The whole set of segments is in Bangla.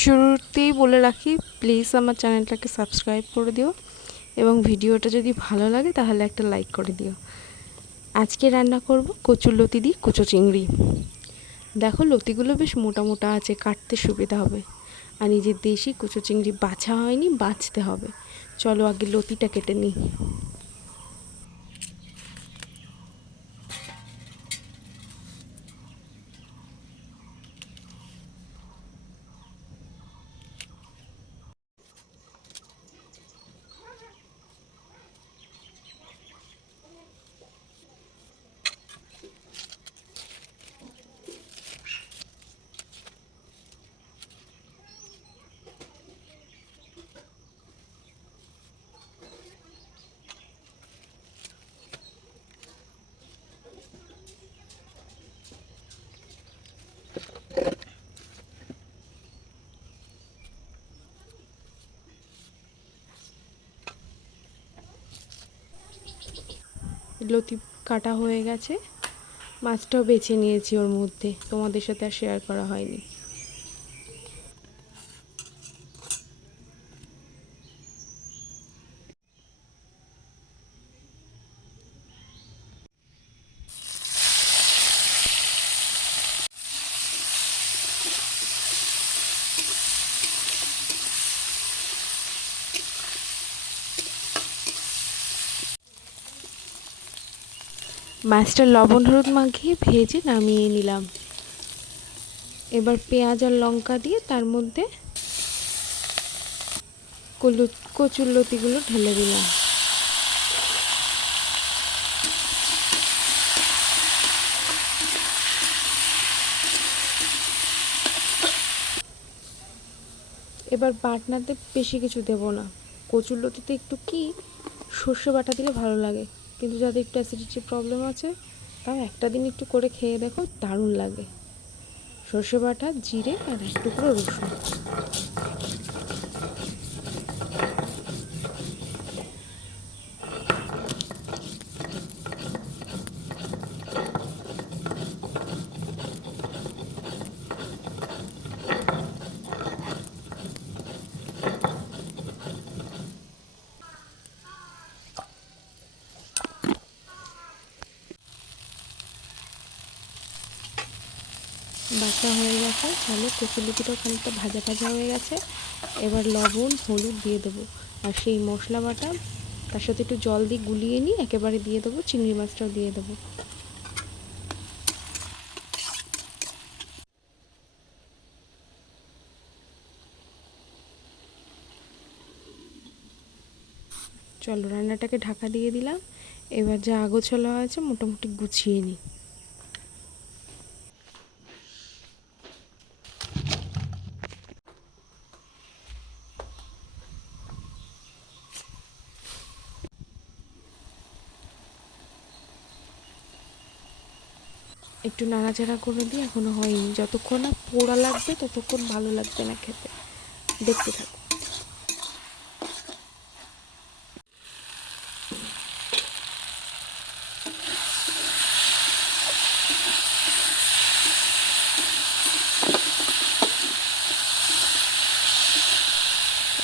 শুরুতেই বলে রাখি, প্লিজ আমার চ্যানেলটাকে সাবস্ক্রাইব করে দিও এবং ভিডিওটা যদি ভালো লাগে তাহলে একটা লাইক করে দিও। আজকে রান্না করব কচুরলতি দিয়ে কুচো চিংড়ি। দেখো লতিগুলো বেশ মোটা মোটা আছে, কাটতে সুবিধা হবে। আর এই যে দেশি কুচো চিংড়ি বাছা হয়নি, বাছতে হবে। চলো আগে লতিটা কেটে নিই। লতি কাটা হয়ে গেছে, মাছটাও বেছে নিয়েছি ওর মধ্যে, তোমাদের সাথে আর শেয়ার করা হয়নি। মাছটা লবণ হলুদ মাখিয়ে ভেজে নামিয়ে নিলাম। এবার পেঁয়াজ আর লঙ্কা দিয়ে তার মধ্যে কচুরলতিগুলো ঢেলে দিলাম। এবার বাটনাতে বেশি কিছু দেব না, কচুরলতিতে একটু কি সর্ষে বাটা দিলে ভালো লাগে, কিন্তু যাদের একটু অ্যাসিডিটির প্রবলেম আছে তাও একটা দিন একটু করে খেয়ে দেখো, দারুণ লাগে। সর্ষে বাটা, জিরে আর এক টুকরো রসুন। বাটা হয়ে গেছে, তাহলে কচুরলতিটাও খানিকটা ভাজা ভাজা হয়ে গেছে। এবার লবণ হলুদ দিয়ে দেবো, আর সেই মশলা বাটা তার সাথে একটু জল দিয়ে গুলিয়ে নিয়ে একেবারে দিয়ে দেবো। চিংড়ি মাছটাও দিয়ে দেবো। চলো রান্নাটাকে ঢাকা দিয়ে দিলাম। এবার যা আগোছালো আছে মোটামুটি গুছিয়ে নিই। একটু নাড়াচাড়া করে দিই, এখনো হয়নি। যতক্ষণ না পোড়া লাগবে ততক্ষণ ভালো লাগবে না খেতে। দেখতে থাকো।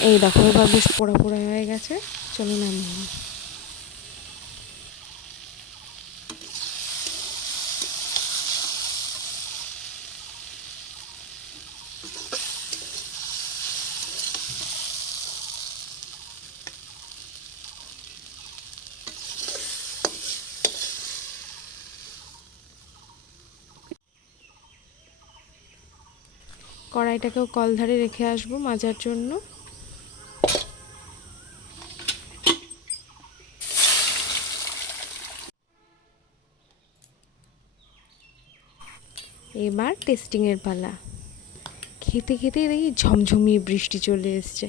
এই দেখো এবার বেশ পোড়া পোড়া হয়ে গেছে, চলো নামিয়ে নিই। কড়াইটাকেও কলধারে রেখে আসবো মাজার জন্য। এবার টেস্টিংয়ের পালা। খেতে খেতে দেখি ঝমঝমিয়ে বৃষ্টি চলে এসছে।